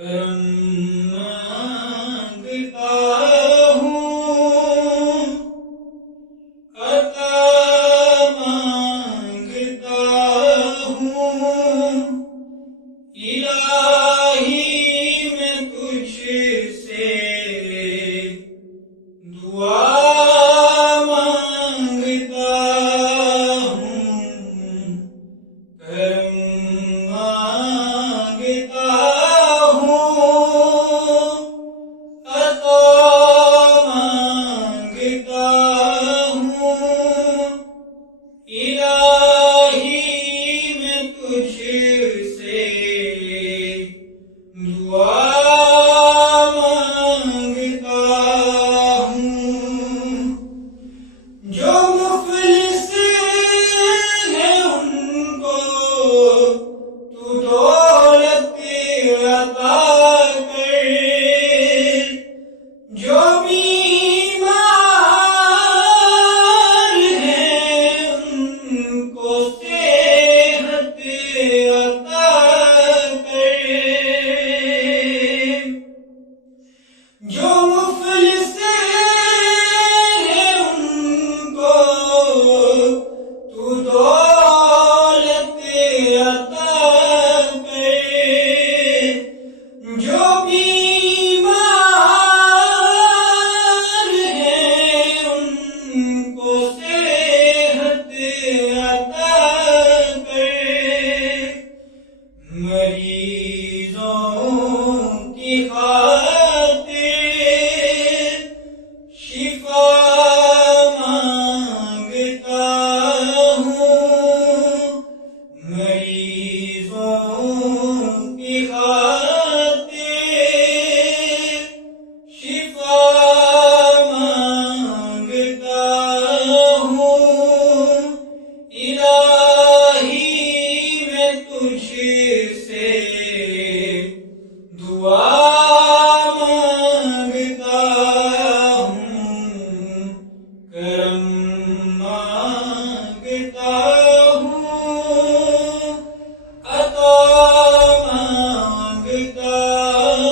کرم مانگتا ہوں، عطا مانگتا ہوں، الہی میں تجھ سے دعا مانگتا ہوں، کرم مانگتا ہوں، عطا مانگتا ہوں، الہی میں تجھ سے دعا مانگتا ہوں۔ جو مفلس ہیں ان کو تو دولت عطا کر، جو بیمار ہیں ان کو صحت عطا کر، جو مفلس ہیں ان کو تو دولت عطا کر، جو بیمار ہیں ان کو صحت عطا کر، مریضوں کی خاطر شفا مانگتا ہوں، مریضوں کی خاطر شفا مانگتا ہوں، الہی میں تجھ سے دعا مانگتا ہوں، کرم مانگتا ہوں، عطا مانگتا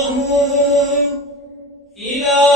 ہوں، الہی